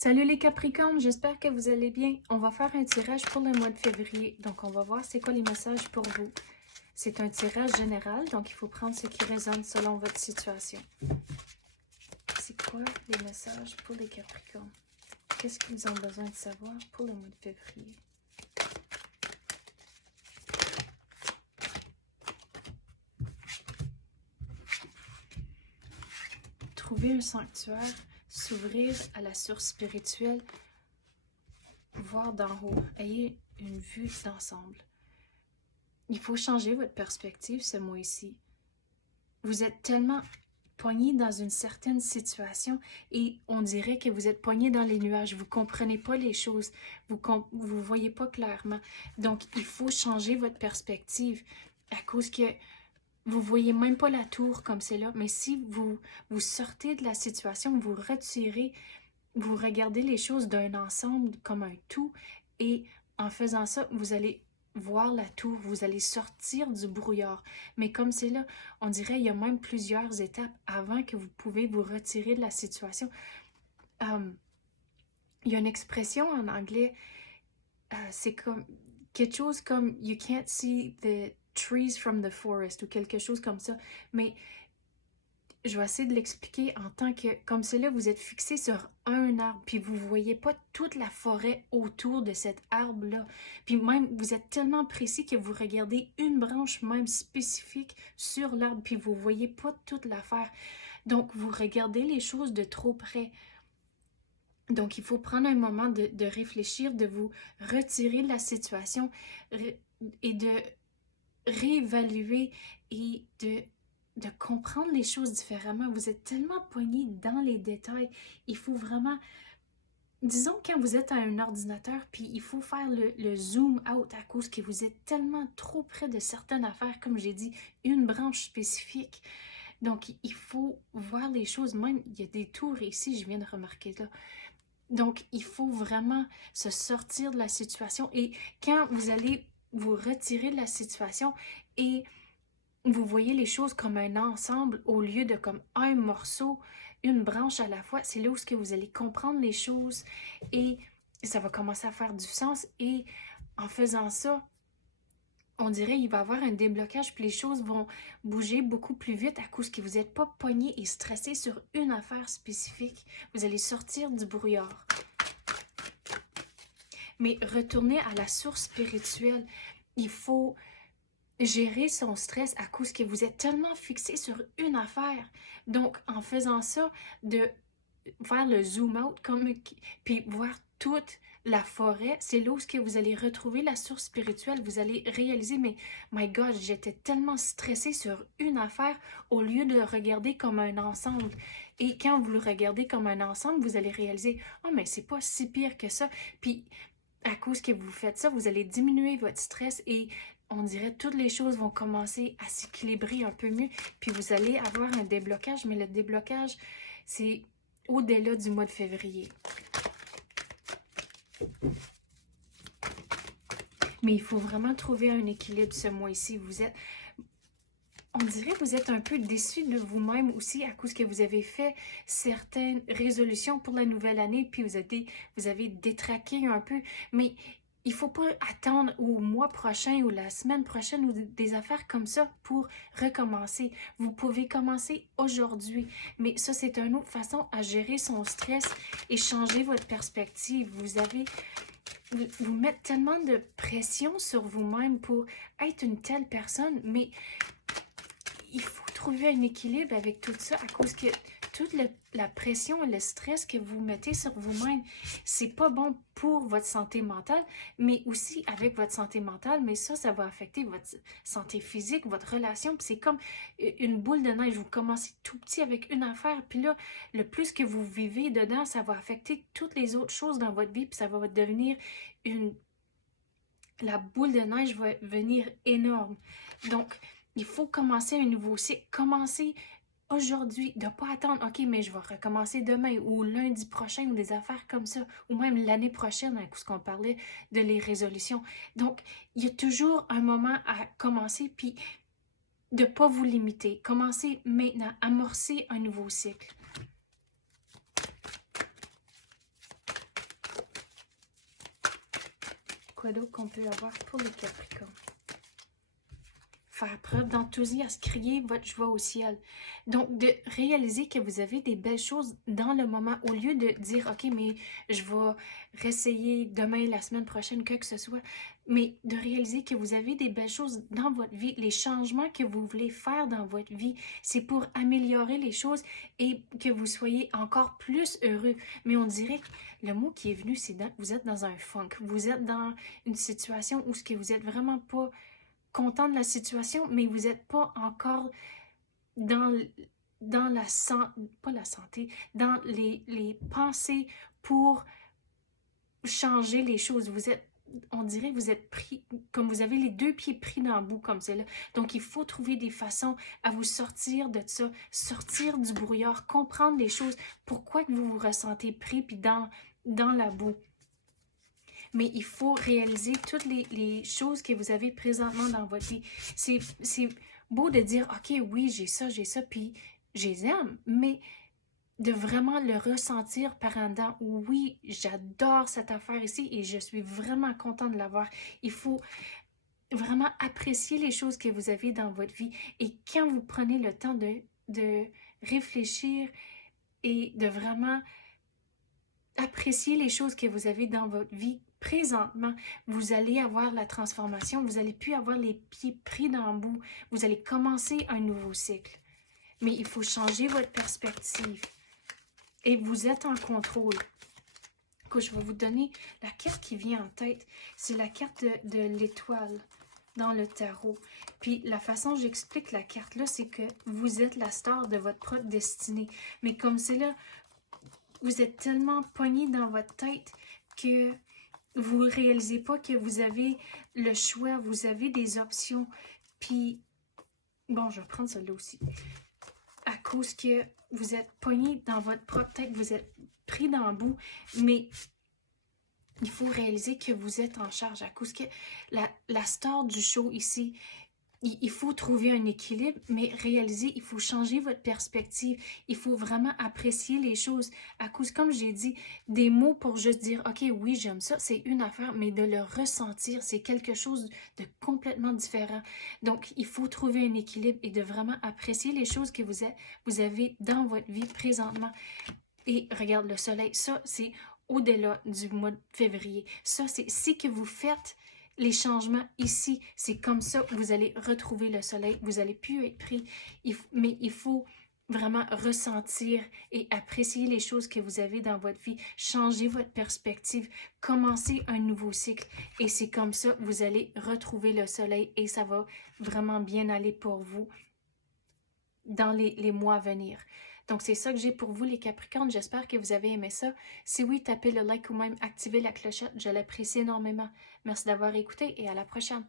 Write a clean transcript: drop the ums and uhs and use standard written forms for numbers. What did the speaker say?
Salut les Capricornes, j'espère que vous allez bien. On va faire un tirage pour le mois de février. Donc, on va voir c'est quoi les messages pour vous. C'est un tirage général, donc il faut prendre ce qui résonne selon votre situation. C'est quoi les messages pour les Capricornes? Qu'est-ce qu'ils ont besoin de savoir pour le mois de février? Trouver un sanctuaire, s'ouvrir à la source spirituelle, voir d'en haut, ayez une vue d'ensemble. Il faut changer votre perspective ce mois-ci. Vous êtes tellement pogné dans une certaine situation et on dirait que vous êtes pogné dans les nuages. Vous ne comprenez pas les choses. Vous ne voyez pas clairement. Donc, il faut changer votre perspective à cause que vous ne voyez même pas la tour comme c'est là. Mais si vous sortez de la situation, vous retirez, vous regardez les choses d'un ensemble comme un tout et en faisant ça, vous allez voir la tour, vous allez sortir du brouillard. Mais comme c'est là, on dirait qu'il y a même plusieurs étapes avant que vous pouvez vous retirer de la situation. Il y a une expression en anglais, c'est comme quelque chose comme « you can't see the trees from the forest » ou quelque chose comme ça. Mais je vais essayer de l'expliquer en tant que, comme cela, vous êtes fixé sur un arbre, puis vous ne voyez pas toute la forêt autour de cet arbre-là. Puis même, vous êtes tellement précis que vous regardez une branche même spécifique sur l'arbre, puis vous ne voyez pas toute l'affaire. Donc, vous regardez les choses de trop près. Donc, il faut prendre un moment de réfléchir, de vous retirer de la situation et de réévaluer et de comprendre les choses différemment. Vous êtes tellement pogné dans les détails. Il faut vraiment... Disons quand vous êtes à un ordinateur, puis il faut faire le zoom out à cause que vous êtes tellement trop près de certaines affaires, comme j'ai dit, une branche spécifique. Donc, il faut voir les choses. Même, il y a des tours ici, je viens de remarquer là. Donc, il faut vraiment se sortir de la situation. Et quand vous allez vous retirer de la situation et vous voyez les choses comme un ensemble au lieu de comme un morceau, une branche à la fois, c'est là où vous allez comprendre les choses et ça va commencer à faire du sens. Et en faisant ça, on dirait qu'il va y avoir un déblocage puis les choses vont bouger beaucoup plus vite à cause que vous n'êtes pas pogné et stressé sur une affaire spécifique. Vous allez sortir du brouillard. Mais retourner à la source spirituelle, il faut gérer son stress à cause que vous êtes tellement fixé sur une affaire. Donc, en faisant ça, de faire le zoom out, puis voir toute la forêt, c'est là où vous allez retrouver la source spirituelle. Vous allez réaliser, mais my God, j'étais tellement stressée sur une affaire au lieu de le regarder comme un ensemble. Et quand vous le regardez comme un ensemble, vous allez réaliser, oh, mais c'est pas si pire que ça. Puis, à cause que vous faites ça, vous allez diminuer votre stress et on dirait toutes les choses vont commencer à s'équilibrer un peu mieux. Puis vous allez avoir un déblocage, mais le déblocage, c'est au-delà du mois de février. Mais il faut vraiment trouver un équilibre ce mois-ci. On dirait que vous êtes un peu déçu de vous-même aussi à cause que vous avez fait certaines résolutions pour la nouvelle année, puis vous avez détraqué un peu. Mais il ne faut pas attendre au mois prochain ou la semaine prochaine ou des affaires comme ça pour recommencer. Vous pouvez commencer aujourd'hui, mais ça, c'est une autre façon à gérer son stress et changer votre perspective. Vous mettez tellement de pression sur vous-même pour être une telle personne, mais il faut trouver un équilibre avec tout ça à cause que toute la pression et le stress que vous mettez sur vous-même, c'est pas bon pour votre santé mentale, mais aussi avec votre santé mentale, mais ça va affecter votre santé physique, votre relation, puis c'est comme une boule de neige. Vous commencez tout petit avec une affaire, puis là, le plus que vous vivez dedans, ça va affecter toutes les autres choses dans votre vie, puis ça va devenir la boule de neige va venir énorme. Donc, il faut commencer un nouveau cycle. Commencer aujourd'hui, de ne pas attendre, OK, mais je vais recommencer demain ou lundi prochain ou des affaires comme ça, ou même l'année prochaine, hein, parce qu'on parlait de les résolutions. Donc, il y a toujours un moment à commencer, puis de ne pas vous limiter. Commencez maintenant, amorcer un nouveau cycle. quoi d'autre qu'on peut avoir pour les Capricornes? Faire preuve d'enthousiasme, crier votre joie au ciel. Donc, de réaliser que vous avez des belles choses dans le moment, au lieu de dire, OK, mais je vais réessayer demain, la semaine prochaine, que ce soit, mais de réaliser que vous avez des belles choses dans votre vie, les changements que vous voulez faire dans votre vie, c'est pour améliorer les choses et que vous soyez encore plus heureux. Mais on dirait que le mot qui est venu, c'est vous êtes dans un funk, vous êtes dans une situation où ce que vous êtes vraiment pas content de la situation, mais vous n'êtes pas encore dans, dans pas la santé, dans les pensées pour changer les choses. Vous êtes, on dirait que vous êtes pris, comme vous avez les deux pieds pris dans le bout comme c'est là. Donc, il faut trouver des façons à vous sortir de ça, sortir du brouillard, comprendre les choses, pourquoi que vous vous ressentez pris puis dans la boue. Mais il faut réaliser toutes les choses que vous avez présentement dans votre vie. C'est beau de dire, OK, oui, j'ai ça, puis je les aime, mais de vraiment le ressentir par en dedans. Oui, j'adore cette affaire ici et je suis vraiment contente de l'avoir. Il faut vraiment apprécier les choses que vous avez dans votre vie. Et quand vous prenez le temps de réfléchir et de vraiment apprécier les choses que vous avez dans votre vie présentement, vous allez avoir la transformation, vous n'allez plus avoir les pieds pris dans le bout, vous allez commencer un nouveau cycle. Mais il faut changer votre perspective et vous êtes en contrôle. Je vais vous donner la carte qui vient en tête, c'est la carte de l'étoile dans le tarot. Puis la façon dont j'explique la carte là, c'est que vous êtes la star de votre propre destinée. Mais comme c'est là, vous êtes tellement pogné dans votre tête que vous ne réalisez pas que vous avez le choix, vous avez des options. Puis, bon, je vais prendre celle-là aussi. À cause que vous êtes pogné dans votre propre tête, vous êtes pris dans le bout, mais il faut réaliser que vous êtes en charge. À cause que la star du show ici, il faut trouver un équilibre, mais réaliser, il faut changer votre perspective. Il faut vraiment apprécier les choses. À cause, comme j'ai dit, des mots pour juste dire, OK, oui, j'aime ça, c'est une affaire, mais de le ressentir, c'est quelque chose de complètement différent. Donc, il faut trouver un équilibre et de vraiment apprécier les choses que vous avez dans votre vie présentement. Et regarde, le soleil, ça, c'est au-delà du mois de février. Ça, c'est si que vous faites les changements ici, c'est comme ça que vous allez retrouver le soleil. Vous n'allez plus être pris. Mais il faut vraiment ressentir et apprécier les choses que vous avez dans votre vie. Changer votre perspective. Commencer un nouveau cycle. Et c'est comme ça que vous allez retrouver le soleil et ça va vraiment bien aller pour vous dans les mois à venir. Donc, c'est ça que j'ai pour vous, les Capricornes. J'espère que vous avez aimé ça. Si oui, tapez le like ou même activez la clochette. Je l'apprécie énormément. Merci d'avoir écouté et à la prochaine.